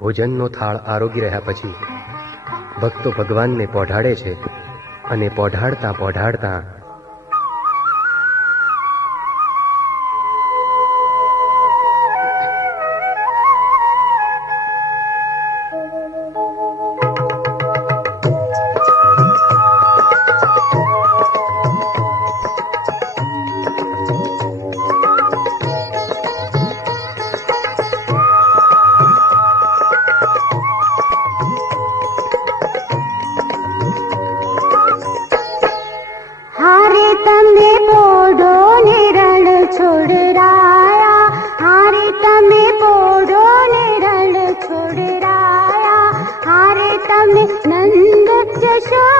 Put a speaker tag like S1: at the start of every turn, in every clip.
S1: ભોજનનો થાળ આરોગી રહ્યા પછી ભક્તો ભગવાનને પોઢાડે છે અને પોઢાડતા પોઢાડતા
S2: ನಂದ ಜಶಾ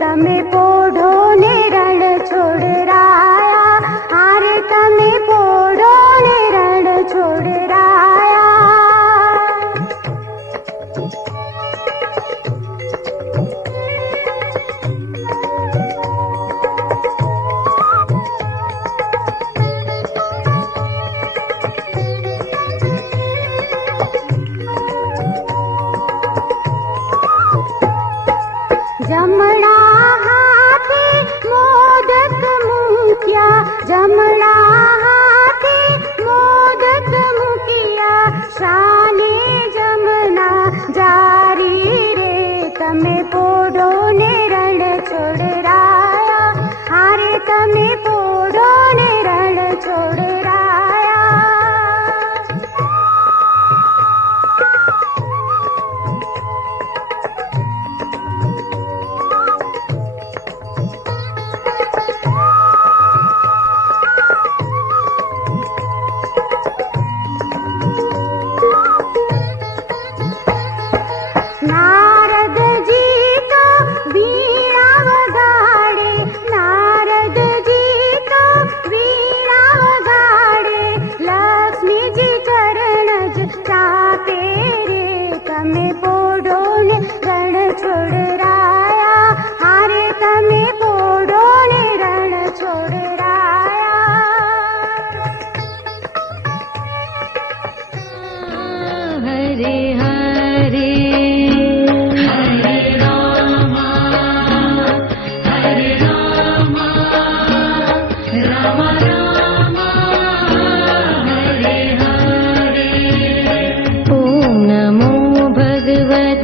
S2: तमे पोढो ने रण me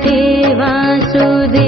S3: देवासुदे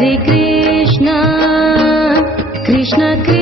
S3: हरे कृष्ण कृष्ण कृष्ण।